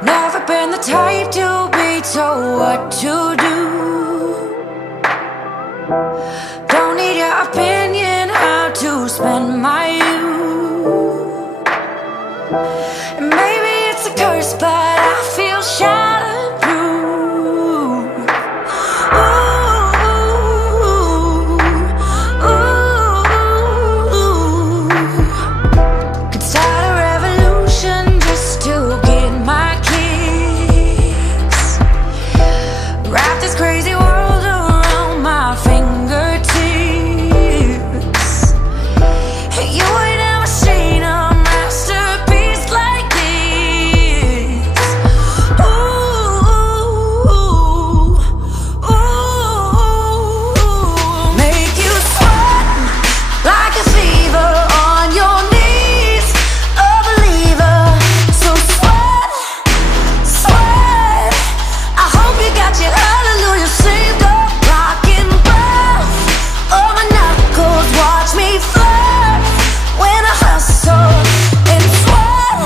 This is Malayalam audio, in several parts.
Never been the type to be told what to do. Don't need your opinion how to spend my youth. And maybe it's a curse, but I feel shatterproof. Could start a revolution just to get my kicks. Wrap this crazy world around my fingertips. You ain't never seen a masterpiece like this. Make you sweat like a fever on your knees, a believer. So sweat, sweat. I hope you got your hallelujah saved up, rocking breath. Oh, my knuckles watch me flirt when I hustle and sweat,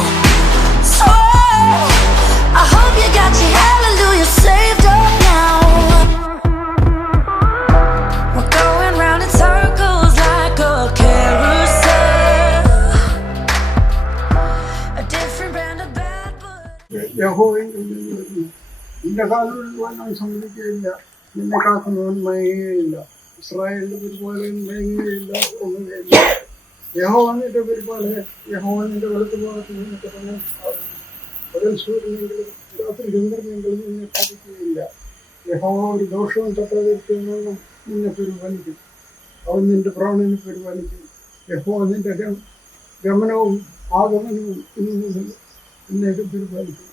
sweat. I hope you got your hallelujah saved up now. We're going round in circles like a carousel. A different brand of bad boy. യഹോവേ, നിന്റെ കാലുകൾ ഞാൻ സമ്മതിക്കുകയില്ല, നിന്നെ കാക്കുന്നവൻ മയങ്ങുകയില്ല, ഇസ്രായേലിന്റെ പരിപാലകൻ മയങ്ങുകയില്ല, ഒന്നുകയില്ല. യഹോവ നിന്റെ പരിപാലകൻ, യഹോവ നിന്റെ വലത്ത് ഭാഗത്ത് നിനക്ക് തന്നെ പകൽ സൂര്യനെങ്കിലും രാത്രി ചന്ദ്രനെങ്കിലും നിന്നെ ബാധിക്കുകയില്ല. യഹോവ ഒരു ദോഷവും തട്ടാതിരിക്കുന്നവനും നിന്നെ പരിപാലിക്കും, അവൻ നിന്റെ പ്രാണനെ പരിപാലിക്കും. യഹോവ നിന്റെ ഗമനവും ആഗമനവും ഇന്നു മുതൽ എന്നേക്കും പരിപാലിക്കും.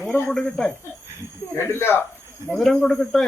മധുരം കൊടുക്കട്ടെ, മധുരം കൊടുക്കട്ടെ.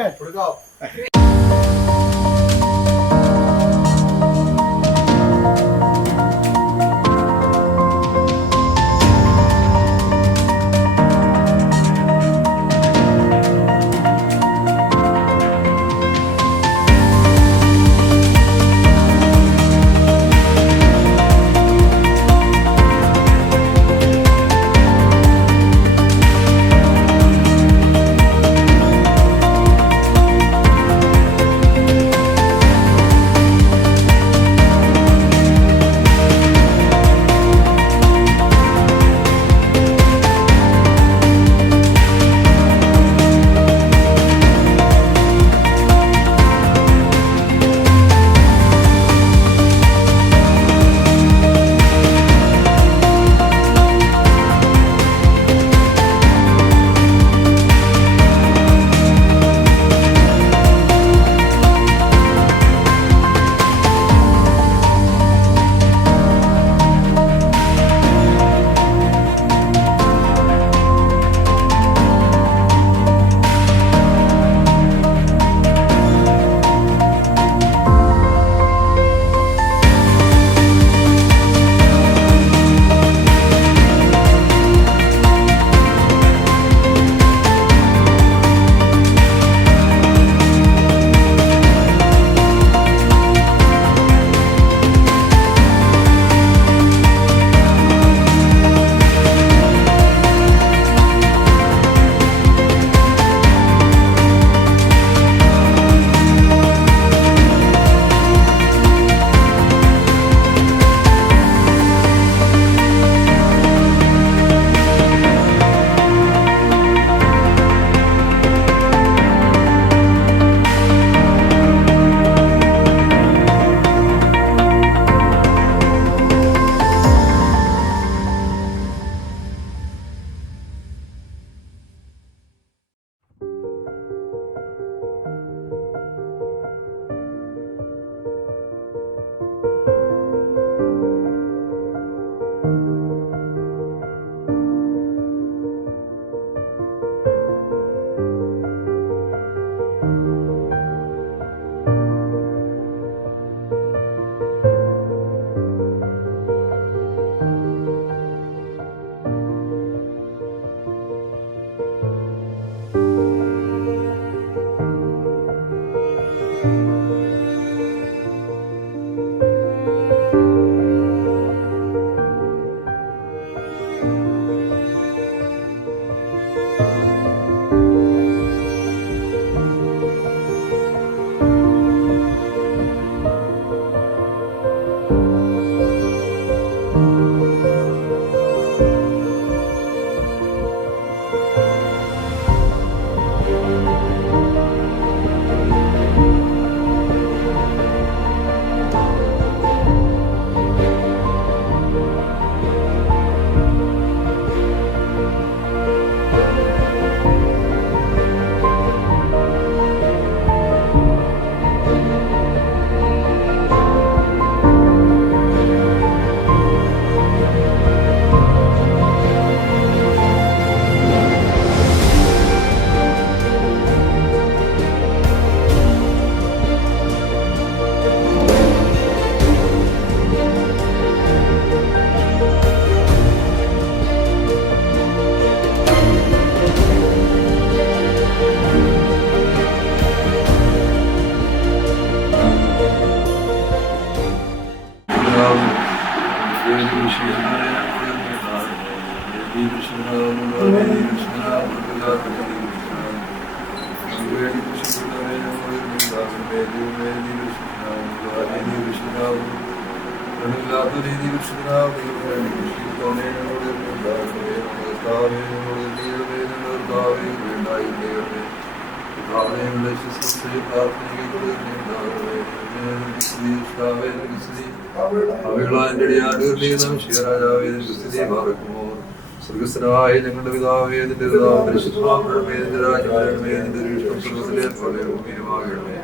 സ്വർഗസ്ഥനായ ഞങ്ങളുടെ പിതാവേ, നിന്റെ നാമം പരിശുദ്ധമാക്കണമേ, നിന്റെ രാജ്യം വരണമേ, നിന്റെ ഇഷ്ടം സ്വർഗ്ഗത്തിലെ പോലെ ഭൂമിയിലുമാകണമേ.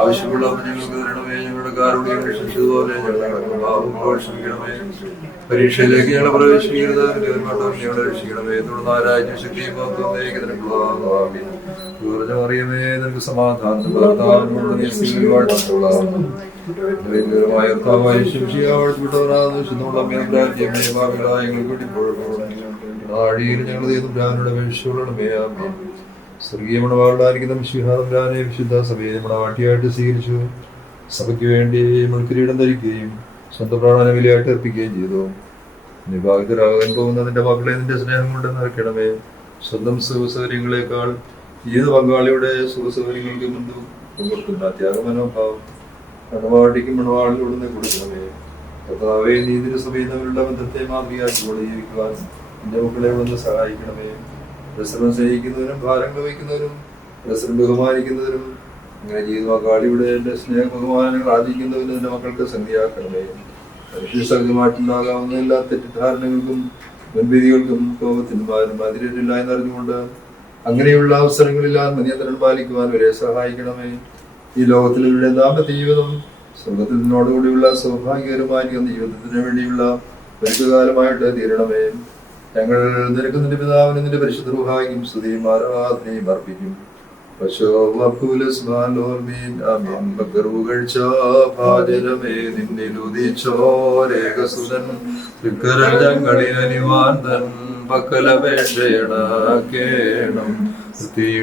ആവശ്യമുള്ളവർ ഞങ്ങൾക്ക് തരണമേ, ഞങ്ങളുടെ കാരുണ്യം രക്ഷിച്ചതുപോലെ ഞങ്ങളുടെ പാപങ്ങളോട് ക്ഷമിക്കണമേ. പരീക്ഷയിലേക്ക് ഞങ്ങളെ പ്രവേശിക്കരുത്, ഞങ്ങളെ രക്ഷിക്കണമേ. തുടർന്ന് രാജ്യം ശക്തിയും അറിയമേ, നിനക്ക് സമാധാനം സ്വർഗീയമണവാളായിരിക്കുന്ന മിശിഹാതമ്പുരാനെ വിശുദ്ധ സഭയെ മണവാട്ടിയായിട്ട് സ്വീകരിച്ചു. സഭയ്ക്ക് വേണ്ടി മുൾക്കിരീടം ധരിക്കുകയും സ്വന്തം പ്രാണനെ ബലിയായിട്ട് അർപ്പിക്കുകയും ചെയ്തു. നിഭാഗിതരാകാൻ പോകുന്ന നിന്റെ മക്കളെ നിന്റെ സ്നേഹം കൊണ്ട് നിറയ്ക്കണമേ. സ്വന്തം സുഖസൗകര്യങ്ങളെക്കാൾ ഏത് പങ്കാളിയുടെ സുഖസൗകര്യങ്ങൾക്ക് മുൻപ് കൊടുക്കുന്ന ത്യാഗമനോഭാവം മണവാട്ടിക്കും മണവാളിലൂടെ കൊടുക്കണമേ. കർത്താവേ, നീതിന്റെ സഭയിൽ തമ്മിലുള്ള ബന്ധത്തെ മാതൃകയാക്കിക്കൊണ്ട് ജീവിക്കുവാൻ എന്റെ മക്കളെ ഒന്ന് സഹായിക്കണമേ. പ്രസരം സ്നേഹിക്കുന്നവരും ഭാരങ്ങൾ വഹിക്കുന്നവരും പ്രസരം ബഹുമാനിക്കുന്നവരും ഇങ്ങനെ ജീവിത പങ്കാളിയുടെ എന്റെ സ്നേഹ ബഹുമാനങ്ങൾ ആചരിക്കുന്നവരും എന്റെ മക്കൾക്ക് സംഖ്യയാക്കണമേ. മനുഷ്യ സഹജമായിട്ടുണ്ടാകാവുന്ന എല്ലാ തെറ്റിദ്ധാരണകൾക്കും മുൻവിധികൾക്കും കോപത്തിനും അതിരില്ല എന്നറിഞ്ഞുകൊണ്ട് അങ്ങനെയുള്ള അവസരങ്ങളിൽ നിയന്ത്രണം പാലിക്കുവാൻ വരെ സഹായിക്കണമേ. ഈ ലോകത്തിലുള്ള ദാമ്പത്യ ജീവിതം സ്വർഗത്തിൽ നിന്നോടുകൂടിയുള്ള സൗഭാഗ്യകരമായിരിക്കുന്ന ജീവിതത്തിന് വേണ്ടിയുള്ള ദീർഘകാലമായിട്ട് തീരണമേ. ഞങ്ങൾ നിനക്ക് നിന്റെ പിതാവിന് നിന്റെ പരിശുദ്ധ റൂഹായും സ്തുതിയും ആരാധനയും അർപ്പിക്കും.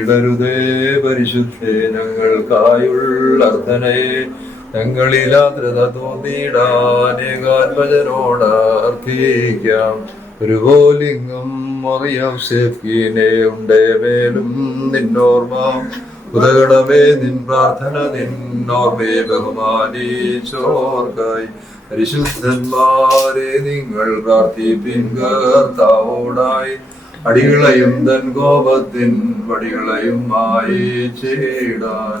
ീടരുതേ പരിശുദ്ധേ, ഞങ്ങൾക്കായുള്ള അർത്ഥനയെ ഞങ്ങളിലാദ്രത തോന്നിയിടാനേകാത്മജനോട് അർത്ഥിക്കാം. ഒരു പോലിംഗം അറിയാം സേഫീനെ ഉണ്ടേ മേലും നിന്നോർമ്മ ഉദകടമേ. നിൻ പ്രാർത്ഥന നിന്നോർമ്മയെ ബഹുമാനിച്ചോർക്കായി പരിശുദ്ധന്മാരെ നിങ്ങൾ പ്രാർത്ഥിപ്പിൻ കർത്താവോടായി. അടികളെയും തൻ കോപത്തിൻ വടികളെയും മായിച്ചിടാൻ.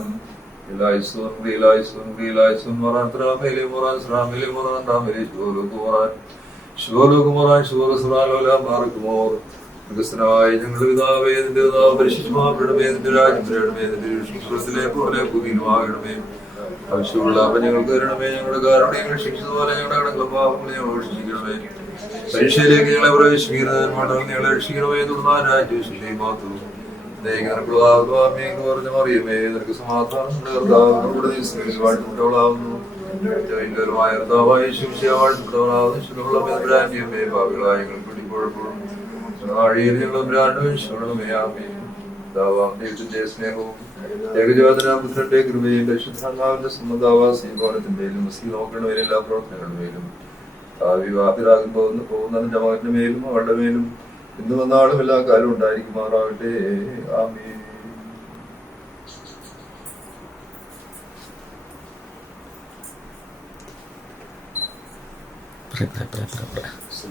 ഞങ്ങളുടെ പിതാവേ, നിന്റെ പിതാവ് പരിശുദ്ധമാക്കണമേ, നിന്റെ രാജ്യം വരണമേ, നിന്റെ സ്വർഗ്ഗത്തിലെ പോലെ ഭൂമിയിലുമാകണമേ. ആവശ്യമുള്ള ഞങ്ങൾക്ക് തരണമേ, ഞങ്ങളുടെ കാരുണ്യങ്ങൾ ശിക്ഷിച്ചതുപോലെ ഞങ്ങളുടെ കടങ്ങളും പാപങ്ങളെ ഞങ്ങളോട് ശിക്ഷിക്കണമേ. പരീക്ഷയിലേക്ക് ഞങ്ങളെ പ്രവേശിക്കരുത്, ഞങ്ങളെ രക്ഷിക്കണമേ. തുടർന്ന് രാജ്യം ശിക്ഷയും മാത്രം അറിയമേ, നിനക്ക് സമാധാനം വാഴ്ത്തപ്പെട്ടവളാവുന്നു. സ്നേഹവും ഏകജാതനാപുത്രന്റെ കൃപയും പരിശുദ്ധാത്മാവിന്റെ സംബന്ധാവാസീകരണത്തിന്റെയും നോക്കണമേ എല്ലാ പ്രവർത്തനങ്ങളുമേലും വിവാഹിതരാകും പോകുന്നതിന്റെ മകന്റെ മേലും അവളുടെ മേലും ഇന്ന് വന്നാളും എല്ലാ കാലവും ഉണ്ടായിരിക്കുമാറാകട്ടെ. ആമേൻ.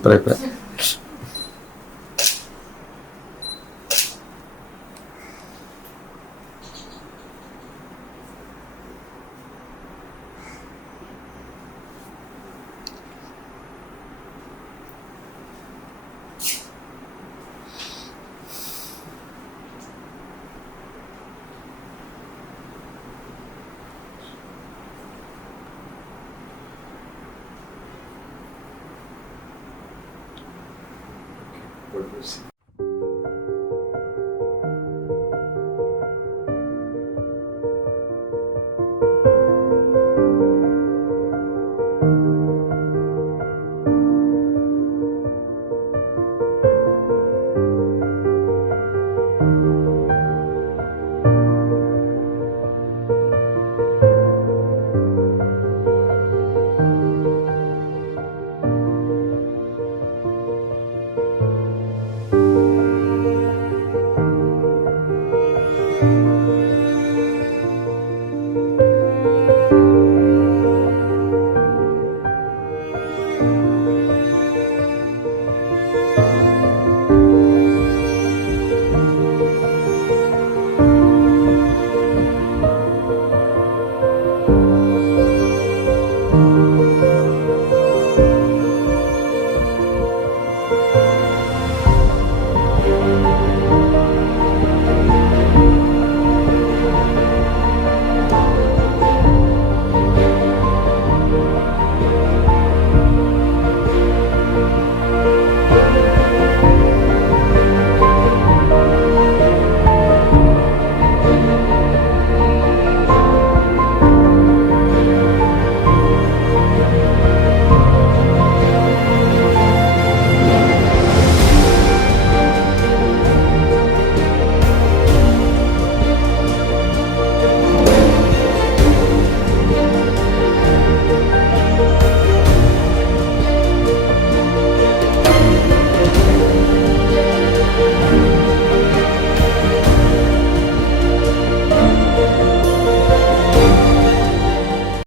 Pray. God bless you.